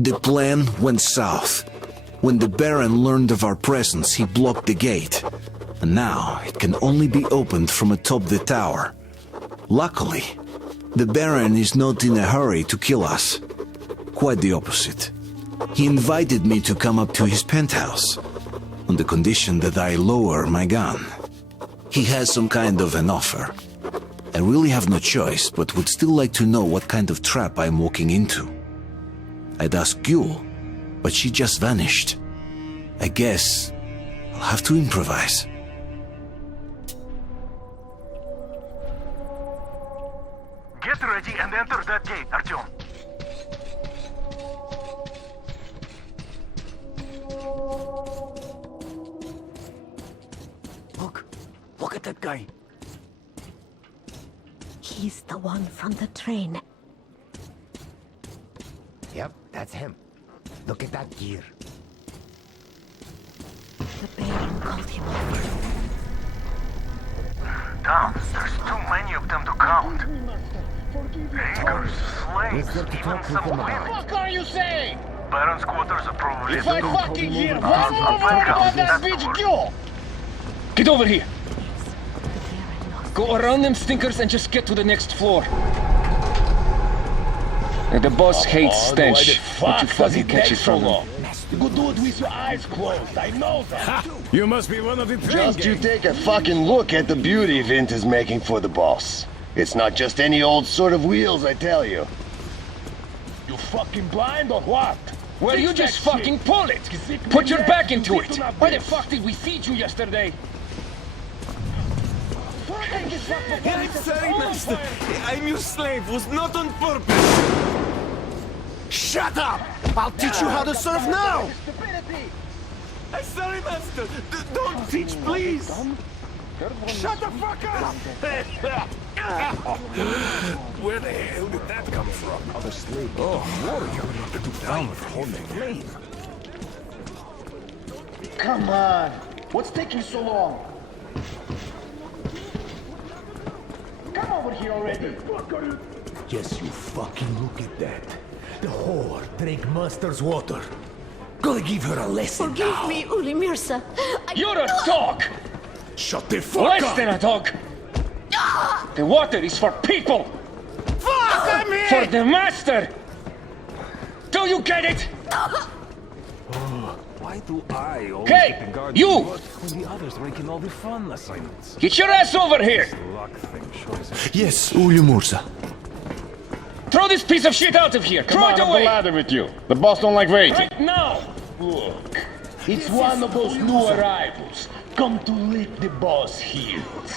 The plan went south. When the Baron learned of our presence, he blocked the gate. And now it can only be opened from atop the tower. Luckily, the Baron is not in a hurry to kill us. Quite the opposite. He invited me to come up to his penthouse, on the condition that I lower my gun. He has some kind of an offer. I really have no choice, but would still like to know what kind of trap I'm walking into. I'd ask Yule, but she just vanished. I guess I'll have to improvise. Get ready and enter that gate, Artyom. Look at that guy. He's the one from the train. Yep, that's him. Look at that gear. The Baron called him over. Damn, there's too many of them to count. Riggers, slaves, even some women. What the fuck are you saying? Baron's quarters are probably... If I fucking hear one more word about that bitch Gil! Get over here! The Baron knows. Go around them stinkers and just get to the next floor. The boss hates stench, but you fucking catch it from him. You could do it with your eyes closed, I know that. You must be one of the train Just you gang. take a fucking look at the beauty Vint is making for the boss. It's not just any old sort of wheels, I tell you. You fucking blind or what? Well, you just fucking pull it! Put your back into it! Why the fuck did we feed you yesterday? I'm sorry, master. I'm your slave. Was not on purpose. Shut up! I'll teach you how to surf now! I'm sorry, master. Don't teach, please. Shut the fuck up! Where the hell did that come from? Oh, warrior. To down with holy flame. Come on! What's taking so long? Come over here already! Yes, you fucking look at that. The whore drank monster's water. Gotta give her a lesson Forgive now. me, Uli Mirza. You're a dog! Shut the fuck Less up! than a dog! The water is for people! Fuck me! For the master! Do you get it? Why do I always Hey, get the guard you! when the others raking all the fun assignments? Get your ass over here! Luck thing sure is. Yes, Uli Murza. Throw this piece of shit out of here! Come Throw on, it up the away! ladder with you. The boss don't like waiting. Right now! Look, it's one of those new arrivals. Come to lick the boss heels.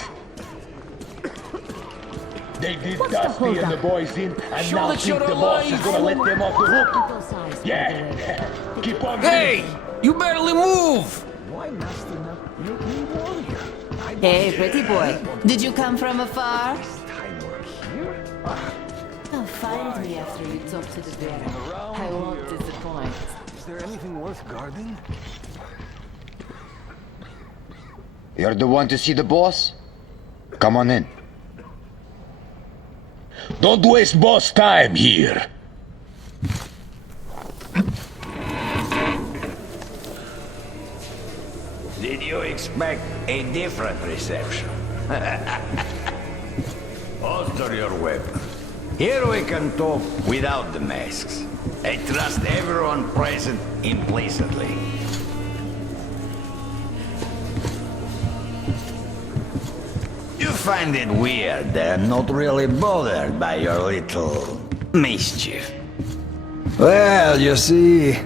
They did What's the Dusty and the holdup? boys in, and now think the boss is gonna let them off the hook. Those eyes, by the Yeah, way. keep on Hey! You barely move! Why must you not make me warrior? Hey, pretty boy. Did you come from afar? Time we're here. Oh, find me after you talk to the bear. I won't disappoint. Is there anything worth guarding? You're the one to see the boss? Come on in. Don't waste boss time here. Did you expect a different reception? Holster your weapon. Here we can talk without the masks. I trust everyone present implicitly. You find it weird that I'm not really bothered by your little mischief. Well, you see,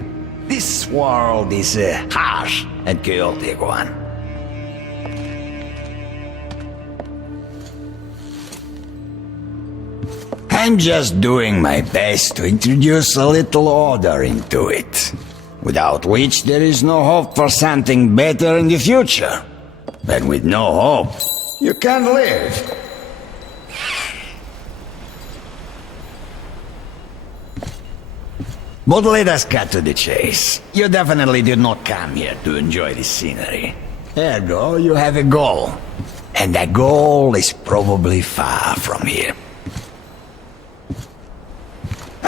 this world is a harsh and chaotic one. I'm just doing my best to introduce a little order into it, without which there is no hope for something better in the future. And with no hope, you can't live. But let us cut to the chase. You definitely did not come here to enjoy the scenery. Ergo, you have a goal. And that goal is probably far from here.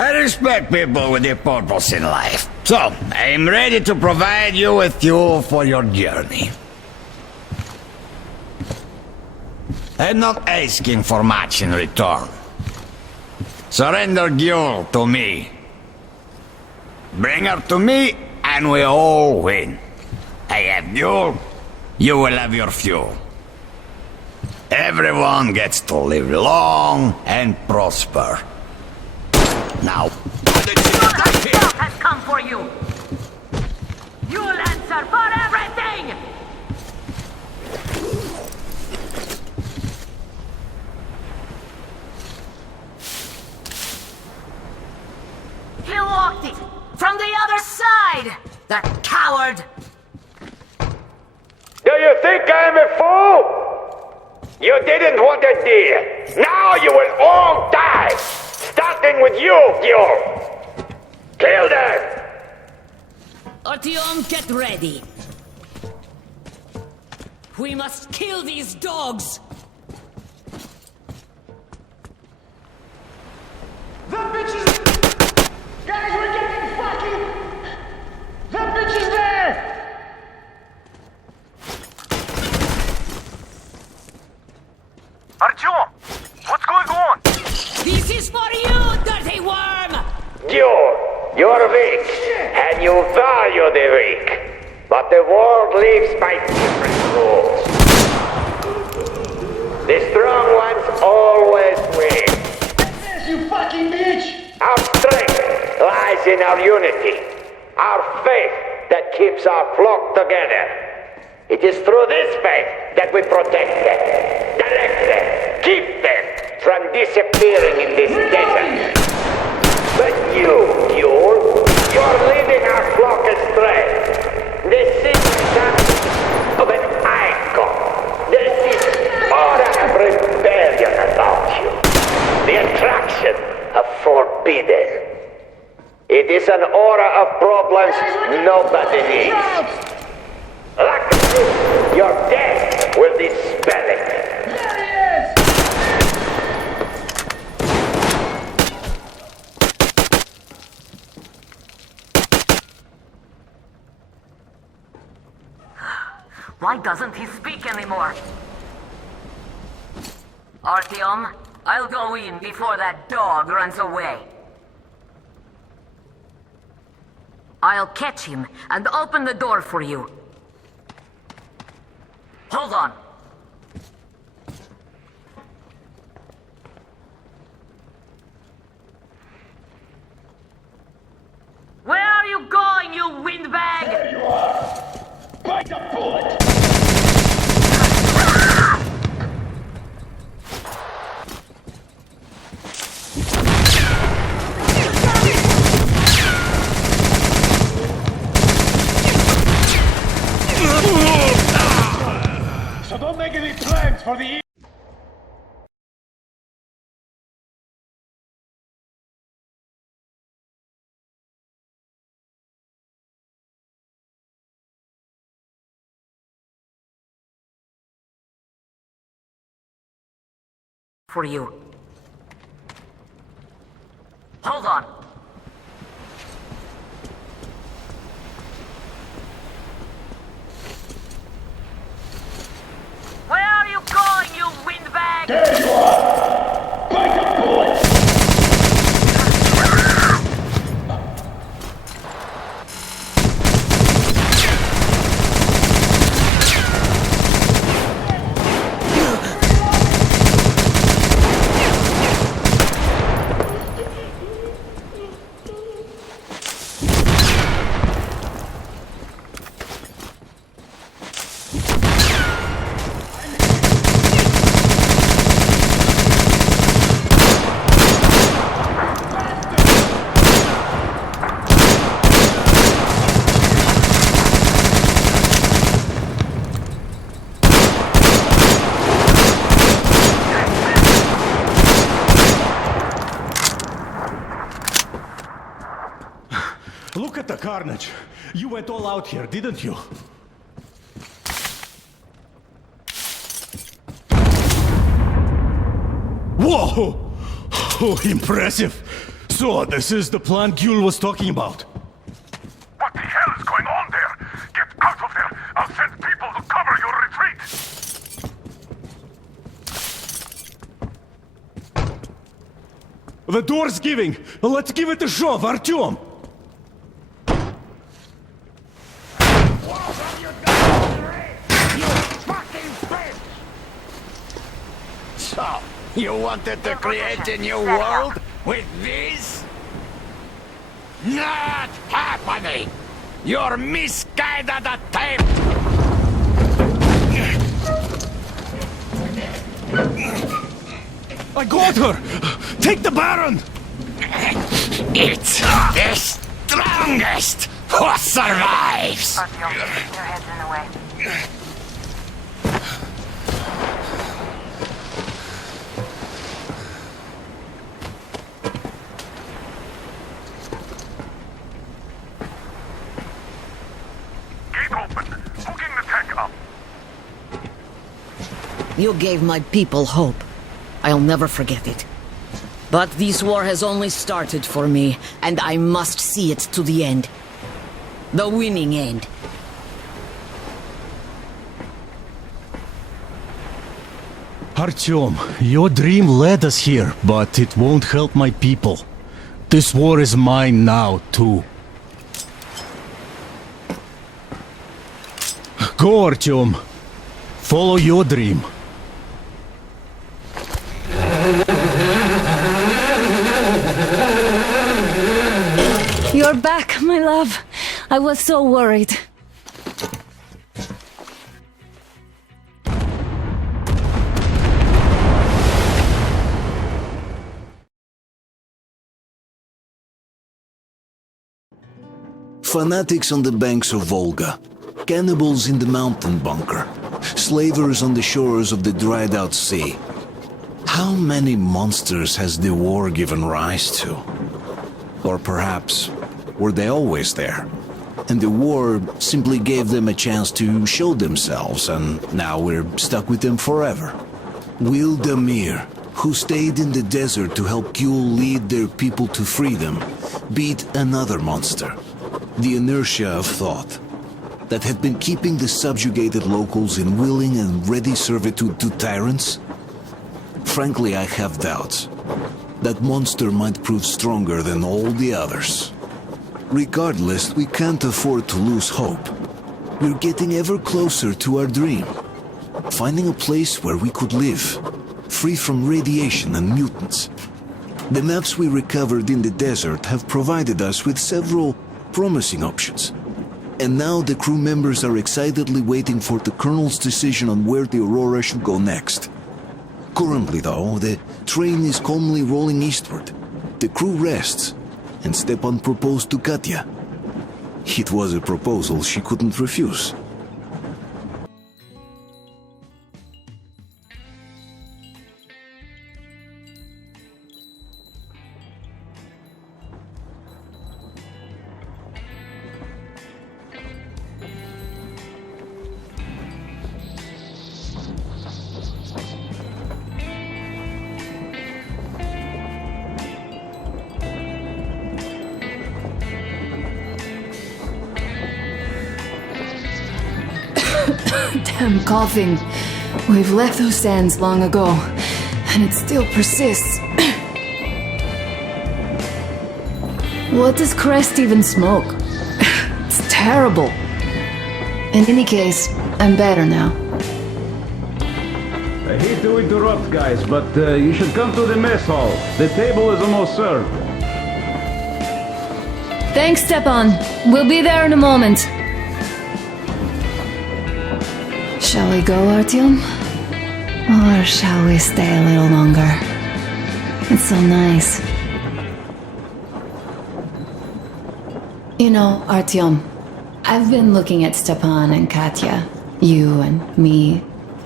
I respect people with a purpose in life. So, I'm ready to provide you with fuel for your journey. I'm not asking for much in return. Surrender Gyul to me. Bring her to me, and we all win. I have Gyul, you will have your fuel. Everyone gets to live long and prosper. Now, S.T.A.L.K.E.R has come for you! You'll answer for everything! He locked it! From the other side! That coward! Do you think I'm a fool? You didn't want a deal. Now you will all die! Starting with you, Gyul! Kill them! Artyom, get ready! We must kill these dogs! The bitches! Guys, we're getting fucking... The bitch is there! Artyom! What's going on? This is for you, dirty worm! Gyul, you're weak, and you value the weak. But the world lives by different rules. The strong ones always win. Yes, you fucking bitch! Our strength lies in our unity, our faith that keeps our flock together. It is through this faith that we protect them, direct them, keep them from disappearing in this desert. But you're leading our flock astray. This is something of an icon. This is aura of rebellion about you. The attraction of forbidden. It is an aura of problems nobody needs. Luckily, your death will dispel it. There he is! Why doesn't he speak anymore? Artyom, I'll go in before that dog runs away. I'll catch him and open the door for you. Hold on. Where are you going, you windbag? There you are! Bite the bullet! So don't make any plans for the... For you. Hold on. Where are you going, you windbag? There you are! Bite the bullet! Look at the carnage. You went all out here, didn't you? Whoa! Oh, impressive! So, this is the plan Kyul was talking about. What the hell is going on there? Get out of there! I'll send people to cover your retreat! The door's giving! Let's give it a shove, Artyom! So, you wanted to create a new world with this? Not happening! Your misguided attempt! I got her! Take the Baron! It's the strongest who survives! Artyom, your head's in the way. Gate open. Hooking the tank up. You gave my people hope. I'll never forget it. But this war has only started for me, and I must see it to the end. The winning end. Artyom, your dream led us here, but it won't help my people. This war is mine now, too. Go, Artyom. Follow your dream. You're back, my love. I was so worried. Fanatics on the banks of Volga, cannibals in the mountain bunker, slavers on the shores of the dried-out sea. How many monsters has the war given rise to? Or perhaps, were they always there? And the war simply gave them a chance to show themselves, and now we're stuck with them forever. Will Damir, who stayed in the desert to help Kyul lead their people to freedom, beat another monster, the inertia of thought, that had been keeping the subjugated locals in willing and ready servitude to tyrants? Frankly, I have doubts. That monster might prove stronger than all the others. Regardless, we can't afford to lose hope. We're getting ever closer to our dream. Finding a place where we could live, free from radiation and mutants. The maps we recovered in the desert have provided us with several promising options. And now the crew members are excitedly waiting for the Colonel's decision on where the Aurora should go next. Currently, though, the train is calmly rolling eastward. The crew rests, and Stepan proposed to Katya. It was a proposal she couldn't refuse. Damn coughing. We've left those sands long ago, and it still persists. What does Crest even smoke? It's terrible. In any case, I'm better now. I hate to interrupt, guys, but you should come to the mess hall. The table is almost served. Thanks, Stepan. We'll be there in a moment. Shall we go, Artyom? Or shall we stay a little longer? It's so nice. You know, Artyom, I've been looking at Stepan and Katya, you and me,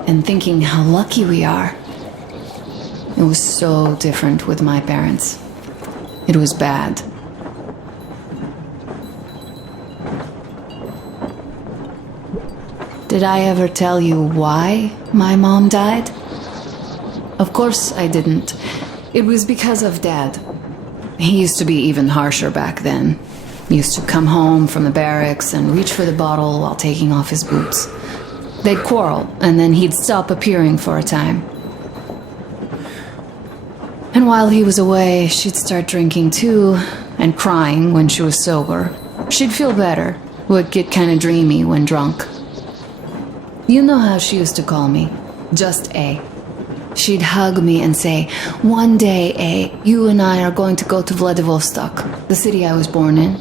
and thinking how lucky we are. It was so different with my parents. It was bad. Did I ever tell you why my mom died? Of course I didn't. It was because of Dad. He used to be even harsher back then. He used to come home from the barracks and reach for the bottle while taking off his boots. They'd quarrel, and then he'd stop appearing for a time. And while he was away, she'd start drinking too, and crying when she was sober. She'd feel better, would get kinda dreamy when drunk. You know how she used to call me? Just A. She'd hug me and say, "One day, A, you and I are going to go to Vladivostok, the city I was born in.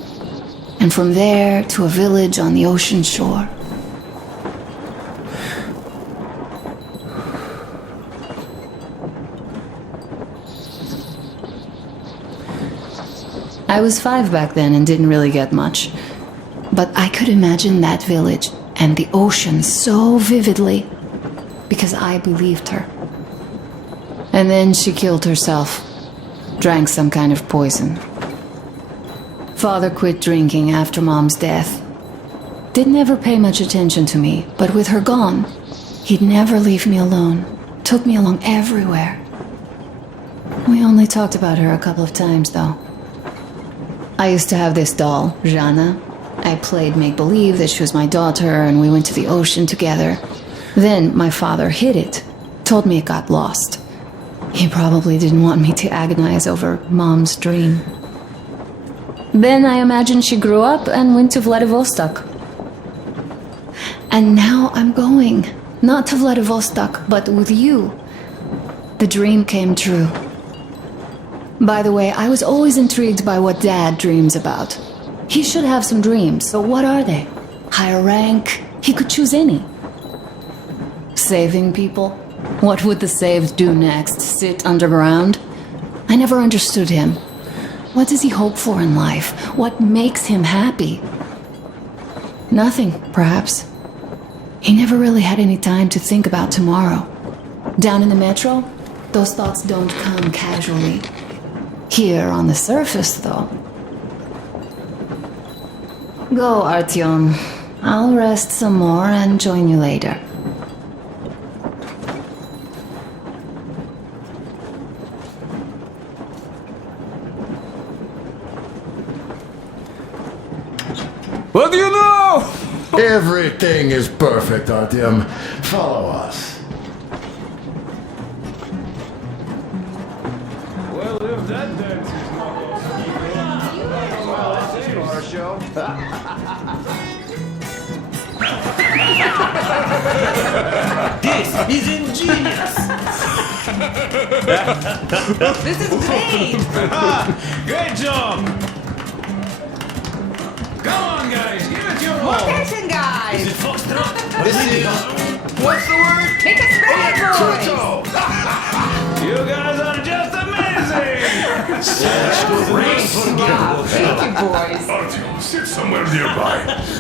And from there to a village on the ocean shore." I was 5 back then and didn't really get much. But I could imagine that village and the ocean so vividly because I believed her. And then she killed herself. Drank some kind of poison. Father quit drinking after Mom's death. Didn't ever pay much attention to me, but with her gone, he'd never leave me alone. Took me along everywhere. We only talked about her a couple of times, though. I used to have this doll, Jana. I played make-believe that she was my daughter, and we went to the ocean together. Then my father hid it. Told me it got lost. He probably didn't want me to agonize over Mom's dream. Then I imagined she grew up and went to Vladivostok. And now I'm going. Not to Vladivostok, but with you. The dream came true. By the way, I was always intrigued by what Dad dreams about. He should have some dreams, but what are they? Higher rank? He could choose any. Saving people? What would the saved do next? Sit underground? I never understood him. What does he hope for in life? What makes him happy? Nothing, perhaps. He never really had any time to think about tomorrow. Down in the metro, those thoughts don't come casually. Here on the surface, though. Go, Artyom. I'll rest some more and join you later. What do you know? Everything is perfect, Artyom. Follow us. Well, if that dance is not our show. This is ingenious. This is great. Great job. Come on, guys, give it your More all. tension, guys. Is it foxtrot? This is... What's the word? Make us ready, boys. You guys are just amazing. Wow, thank you, boys. Artyom, sit somewhere nearby.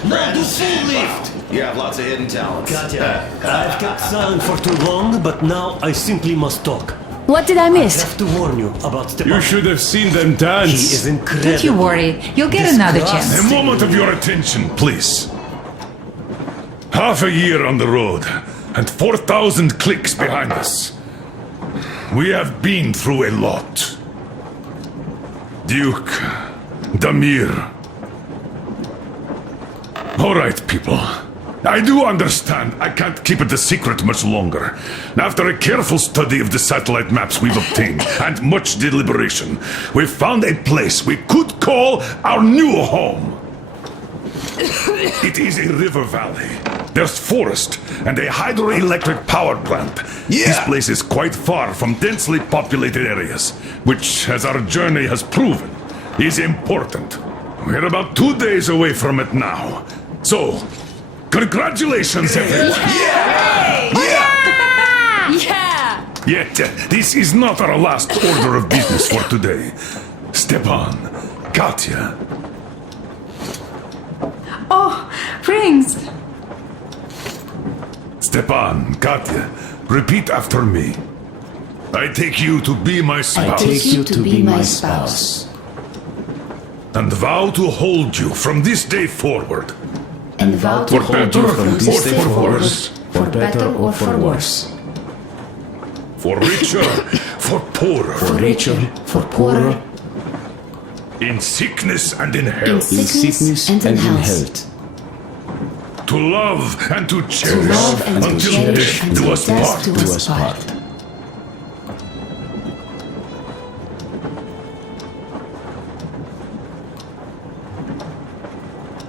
Now do full lift. You have lots of hidden talents. Katya, I've kept silent for too long, but now I simply must talk. What did I miss? I have to warn you about Stepan. You should have seen them dance. He is incredible. Don't you worry. You'll get another chance. A moment of your attention, please. Half a year on the road, and 4,000 clicks behind us. We have been through a lot. Duke, Damir. All right, people. I do understand I can't keep it a secret much longer. After a careful study of the satellite maps we've obtained, and much deliberation, we've found a place we could call our new home. It is a river valley. There's forest and a hydroelectric power plant. Yeah. This place is quite far from densely populated areas, which, as our journey has proven, is important. We're about 2 days away from it now. So, congratulations, everyone! Yet, this is not our last order of business for today. Stepan, Katya. Oh, rings. Stepan, Katya, repeat after me. I take you to be my spouse. I take you to be my spouse. And vow to hold you from this day forward. And vow to hold you from this day forward, for better or for worse. For richer, for poorer. For richer, for poorer. In sickness and in health. In sickness and in health. To love and to cherish. love and to until cherish death do us part. do us part.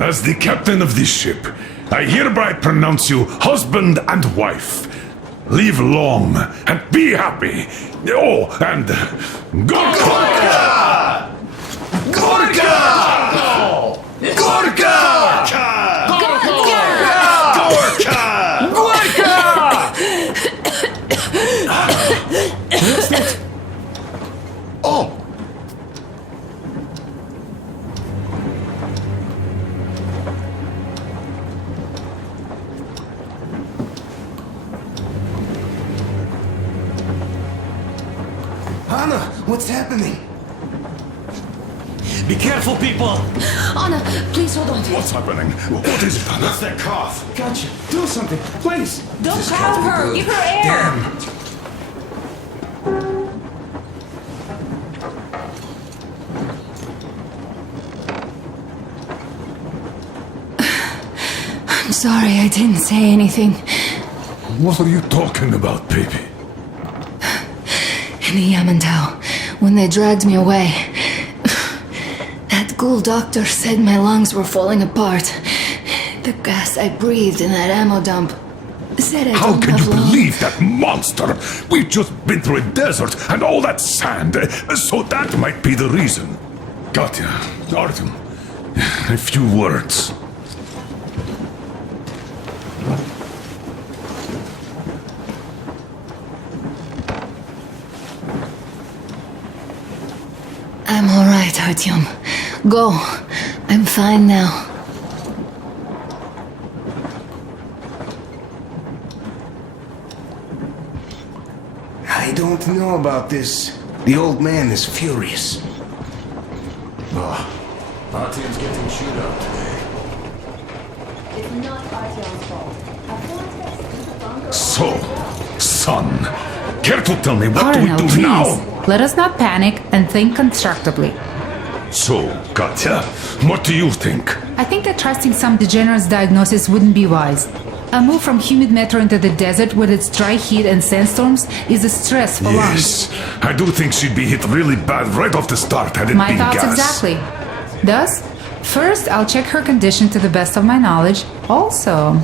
As the captain of this ship, I hereby pronounce you husband and wife. Live long and be happy. Oh, and Gorka! Gorka! Gorka! Oh! Anna, what's happening? Be careful, people! Anna, please hold on. What's happening? What is it, Anna? It's that cough. Gotcha. Do something, please. Don't crowd her. Give her air. Damn. I'm sorry I didn't say anything. What are you talking about, baby? In the Yamantau, when they dragged me away, that ghoul doctor said my lungs were falling apart. The gas I breathed in that ammo dump said I How don't can have you long. believe that monster? We've just been through a desert and all that sand, so that might be the reason. Katya, Artyom, a few words. I'm all right, Artyom. Go. I'm fine now. I don't know about this. The old man is furious. Oh, Artyom's getting chewed up today. It's not Artyom's fault. So, son, care to tell me what Colonel, do we do please. now? Let us not panic and think constructively. So, Katya, what do you think? I think that trusting some degenerate's diagnosis wouldn't be wise. A move from humid metro into the desert with its dry heat and sandstorms is a stress for lungs. Yes, I do think she'd be hit really bad right off the start had it My been thoughts gas. exactly. Thus, first I'll check her condition to the best of my knowledge. Also,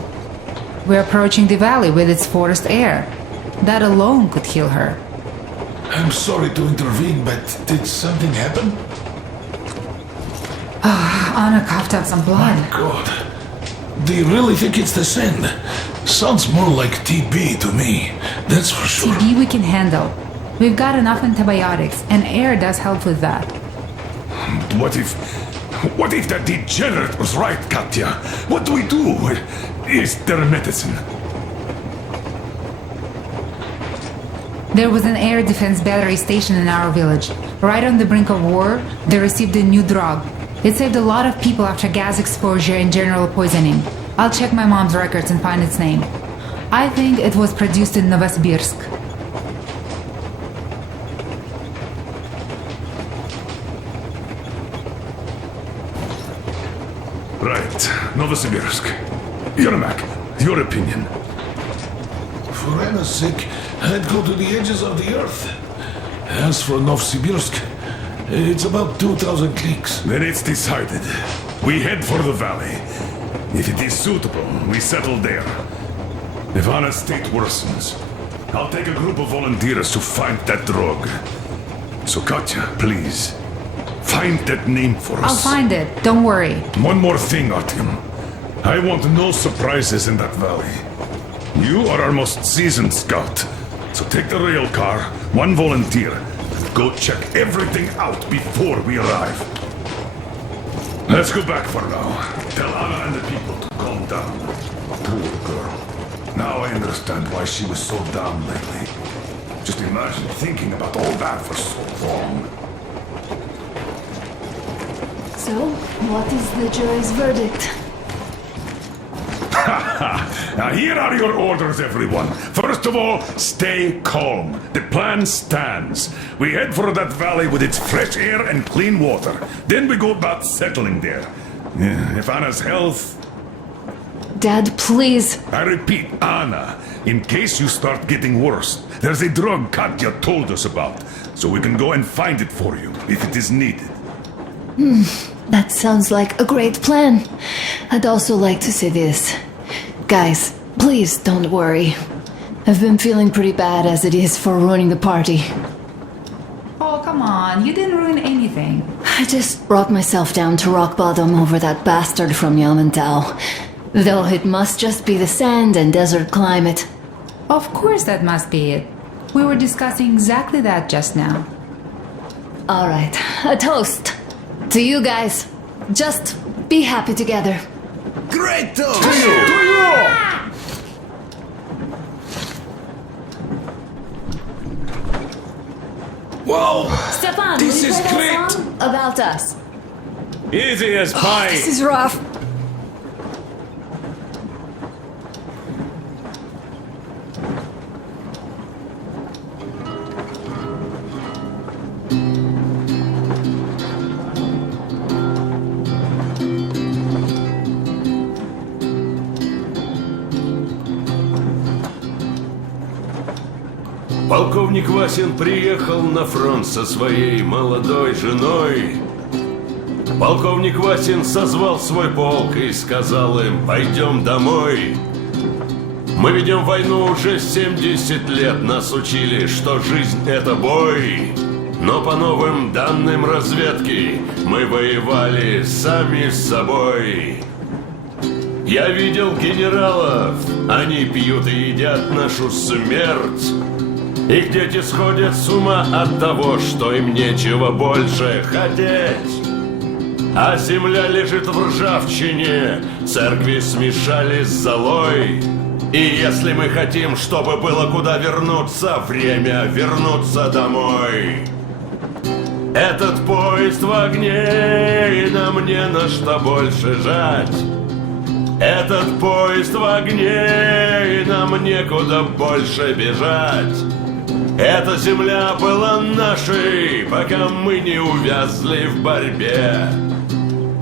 we're approaching the valley with its forest air. That alone could heal her. I'm sorry to intervene, but did something happen? Anna coughed up some blood. My God. Do you really think it's the sand? Sounds more like TB to me. That's for sure. TB we can handle. We've got enough antibiotics, and air does help with that. What if that degenerate was right, Katya? What do we do? Is there a medicine? There was an air defense battery station in our village. Right on the brink of war, they received a new drug. It saved a lot of people after gas exposure and general poisoning. I'll check my mom's records and find its name. I think it was produced in Novosibirsk. Right, Novosibirsk. Yermak, your opinion. For Anna's sake, I'd go to the edges of the earth. As for Novosibirsk, it's about 2,000 cliques. Then it's decided. We head for the valley. If it is suitable, we settle there. If Anna's state worsens, I'll take a group of volunteers to find that drug. So Katya, please, find that name for us. I'll find it, don't worry. One more thing, Artyom. I want no surprises in that valley. You are our most seasoned scout, so take the rail car, one volunteer, and go check everything out before we arrive. Let's go back for now. Tell Anna and the people to calm down. Poor girl. Now I understand why she was so down lately. Just imagine thinking about all that for so long. So, what is the jury's verdict? Ha! Now here are your orders, everyone. First of all, stay calm. The plan stands. We head for that valley with its fresh air and clean water. Then we go about settling there. If Anna's health... Dad, please. I repeat, Anna, in case you start getting worse, there's a drug Katya told us about, so we can go and find it for you, if it is needed. That sounds like a great plan. I'd also like to say this. Guys, please don't worry. I've been feeling pretty bad as it is for ruining the party. Oh, come on. You didn't ruin anything. I just brought myself down to rock bottom over that bastard from Yamantau. Though it must just be the sand and desert climate. Of course that must be it. We were discussing exactly that just now. Alright, a toast. To you guys. Just be happy together. Great toast! To you! Whoa! Stefan, This will you is play that great. song about us? Easy as pie. This is rough. Полковник Васин приехал на фронт со своей молодой женой. Полковник Васин созвал свой полк и сказал им: пойдем домой. Мы ведем войну уже 70 лет, нас учили, что жизнь это бой. Но по новым данным разведки мы воевали сами с собой. Я видел генералов, они пьют и едят нашу смерть. Их дети сходят с ума от того, что им нечего больше хотеть. А земля лежит в ржавчине, церкви смешались с золой. И если мы хотим, чтобы было куда вернуться, время вернуться домой. Этот поезд в огне, и нам не на что больше жать. Этот поезд в огне, и нам некуда больше бежать. Эта земля была нашей, пока мы не увязли в борьбе.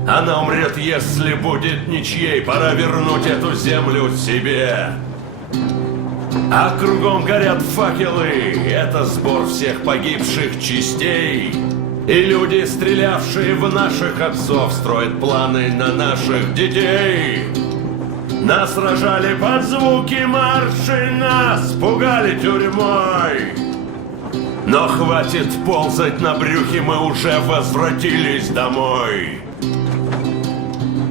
Она умрет, если будет ничьей, пора вернуть эту землю себе. А кругом горят факелы, это сбор всех погибших частей. И люди, стрелявшие в наших отцов, строят планы на наших детей. Нас сражали под звуки маршей, нас пугали тюрьмой. Но хватит ползать на брюхе, мы уже возвратились домой.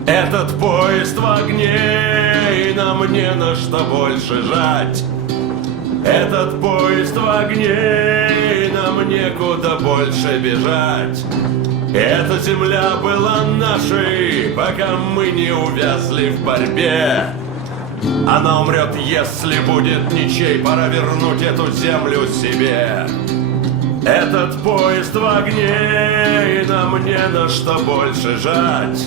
Этот поезд в огне, и нам не на что больше жать. Этот поезд в огне, и нам некуда больше бежать. Эта земля была нашей, пока мы не увязли в борьбе. Она умрет, если будет ничей, пора вернуть эту землю себе. Этот поезд в огне, и нам не на что больше жать.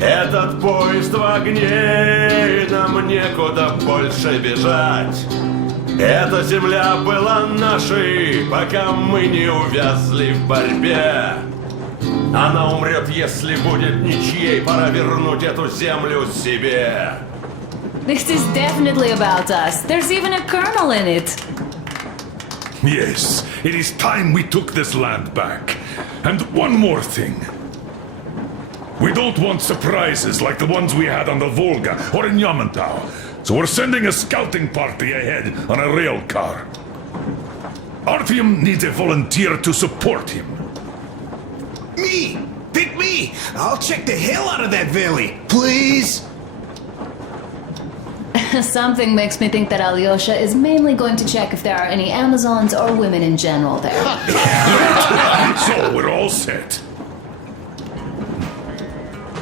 Этот поезд в огне, и нам некуда больше бежать. Эта земля была нашей, пока мы не увязли в борьбе. Она умрет, если будет ничьей, пора вернуть эту землю себе. This is definitely about us. There's even a colonel in it. Yes, it is time we took this land back. And one more thing. We don't want surprises like the ones we had on the Volga or in Yamantau. So we're sending a scouting party ahead on a rail car. Artyom needs a volunteer to support him. Me! Pick me! I'll check the hell out of that valley! Please! Something makes me think that Alyosha is mainly going to check if there are any Amazons or women in general there. So we're all set.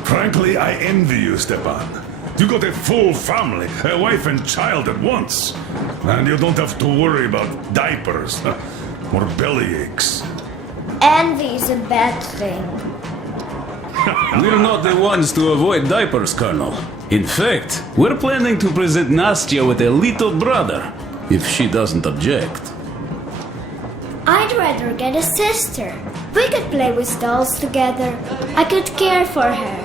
Frankly, I envy you, Stepan. You got a full family, a wife and child at once. And you don't have to worry about diapers or belly aches. Envy is a bad thing. We're not the ones to avoid diapers, Colonel. In fact, we're planning to present Nastya with a little brother, if she doesn't object. I'd rather get a sister. We could play with dolls together. I could care for her.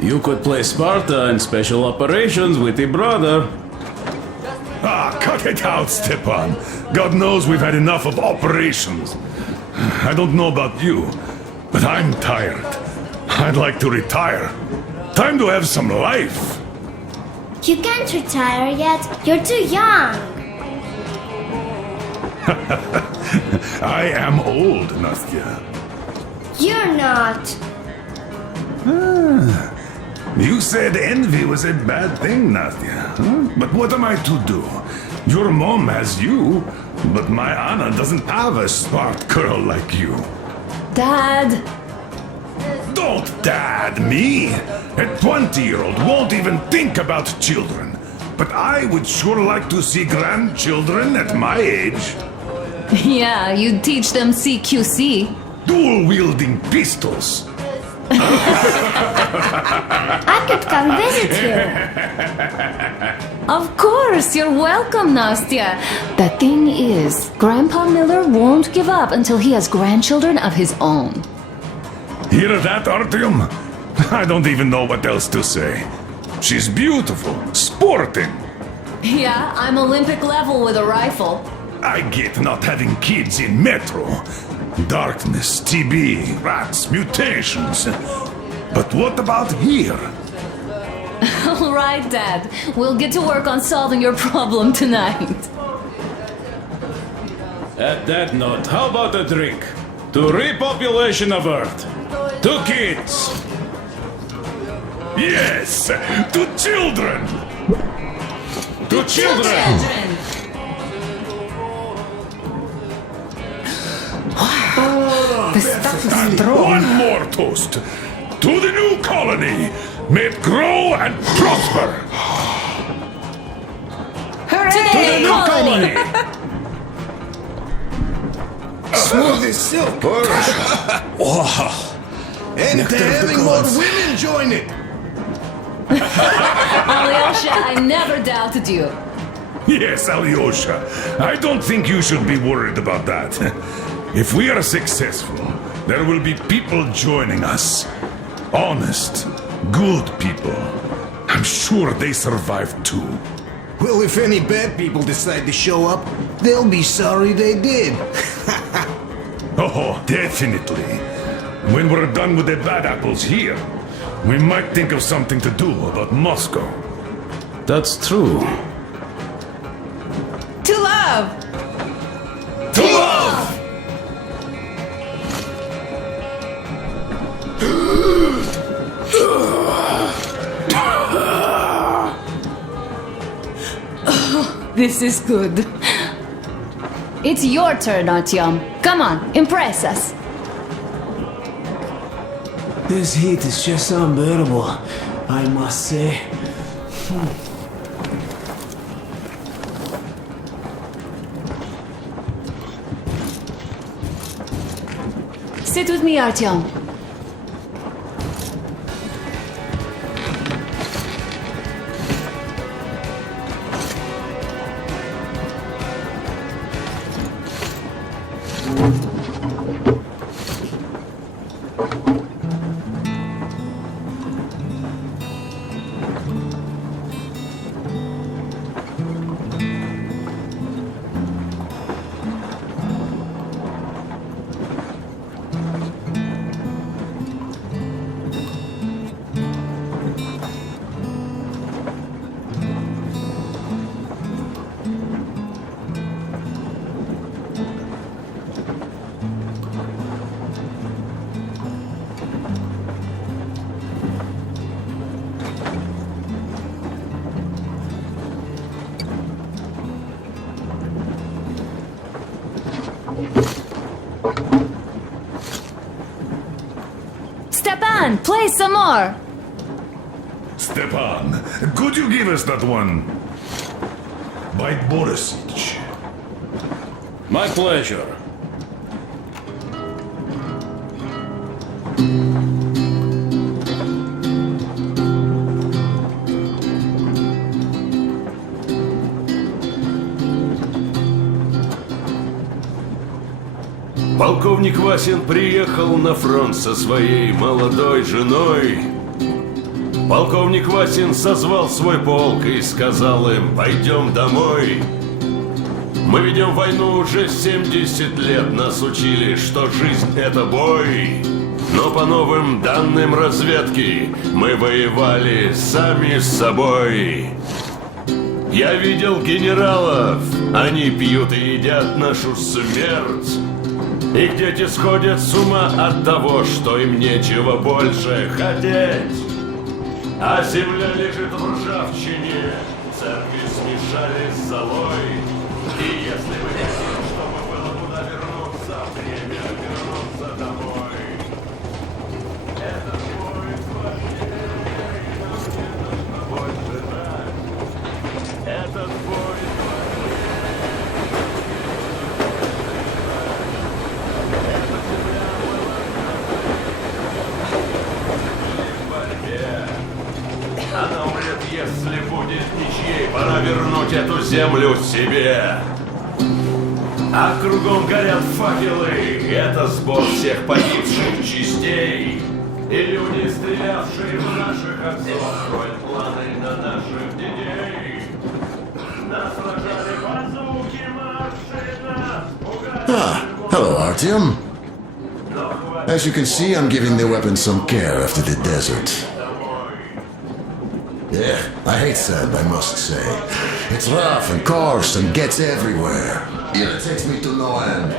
You could play Sparta and special operations with your brother. Ah, cut it out, Stepan. God knows we've had enough of operations. I don't know about you, but I'm tired. I'd like to retire. Time to have some life. You can't retire yet. You're too young. I am old, Nastya. You're not. You said envy was a bad thing, Nastya. But what am I to do? Your mom has you, but my Anna doesn't have a smart girl like you. Dad! Don't dad me! A 20-year-old won't even think about children. But I would sure like to see grandchildren at my age. Yeah, you'd teach them CQC. Dual-wielding pistols. I could come visit you. Of course, you're welcome, Nastya. The thing is, Grandpa Miller won't give up until he has grandchildren of his own. Hear that, Artyom? I don't even know what else to say. She's beautiful, sporting. Yeah, I'm Olympic level with a rifle. I get not having kids in Metro. Darkness, TB, rats, mutations. But what about here? All right, Dad. We'll get to work on solving your problem tonight. At that note, how about a drink? To repopulation of Earth. To kids. Yes, to children. To children. The stuff is strong. One more toast. To the new colony. May it grow and prosper. Hooray! To the new colony. Smooth as silk. Wow. And to having more women join it. Alyosha, I never doubted you. Yes, Alyosha. I don't think you should be worried about that. If we are successful, there will be people joining us. Honest, good people. I'm sure they survive too. Well, if any bad people decide to show up, they'll be sorry they did. Oh, definitely. When we're done with the bad apples here, we might think of something to do about Moscow. That's true. To love! To love! This is good. It's your turn, Artyom. Come on, impress us. This heat is just unbearable, I must say. Sit with me, Artyom. Stepan, play some more! Stepan, could you give us that one? By Borisich. My pleasure. Полковник Васин приехал на фронт со своей молодой женой. Полковник Васин созвал свой полк и сказал им: пойдем домой. Мы ведем войну уже 70 лет, нас учили, что жизнь это бой. Но по новым данным разведки мы воевали сами с собой. Я видел генералов, они пьют и едят нашу смерть. Их дети сходят с ума от того, что им нечего больше хотеть. А земля лежит в ржавчине, церкви смешали с золой. И если вы хотите, чтобы было куда вернуться, время вернуться домой. Это свойство людей, нам не нужно больше ждать. Это свойство она умрет, если будет ничьей. Пора вернуть эту землю себе. А кругом горят факелы. Это сбор всех погибших частей. И люди, стрелявшие в наших отцов, строят планы на наших детей. Нас сражали базуки, машина. Hello, Artyom. As you can see, I'm giving the weapon some care after the desert. Yeah, I hate sand, I must say. It's rough and coarse and gets everywhere. Irritates me to no end.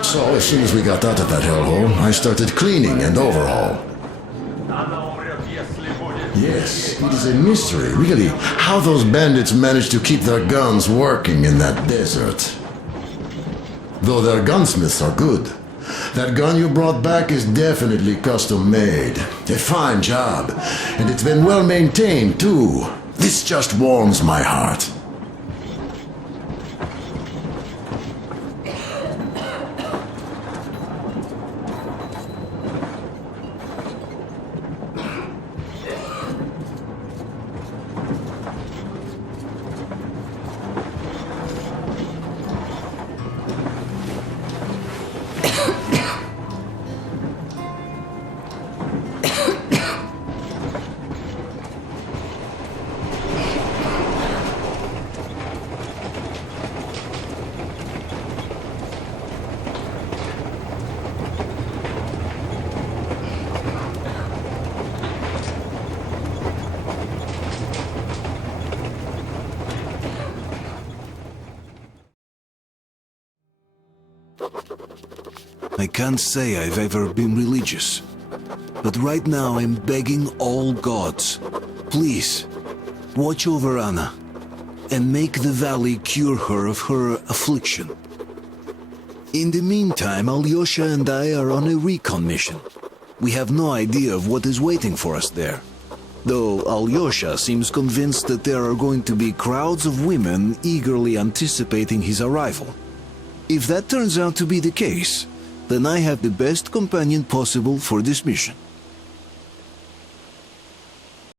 So, as soon as we got out of that hellhole, I started cleaning and overhaul. Yes, it is a mystery, really, how those bandits managed to keep their guns working in that desert. Though their gunsmiths are good. That gun you brought back is definitely custom-made. A fine job. And it's been well maintained, too. This just warms my heart. I can't say I've ever been religious, but right now I'm begging all gods, please, watch over Anna, and make the valley cure her of her affliction. In the meantime, Alyosha and I are on a recon mission. We have no idea of what is waiting for us there, though Alyosha seems convinced that there are going to be crowds of women eagerly anticipating his arrival. If that turns out to be the case, then I have the best companion possible for this mission.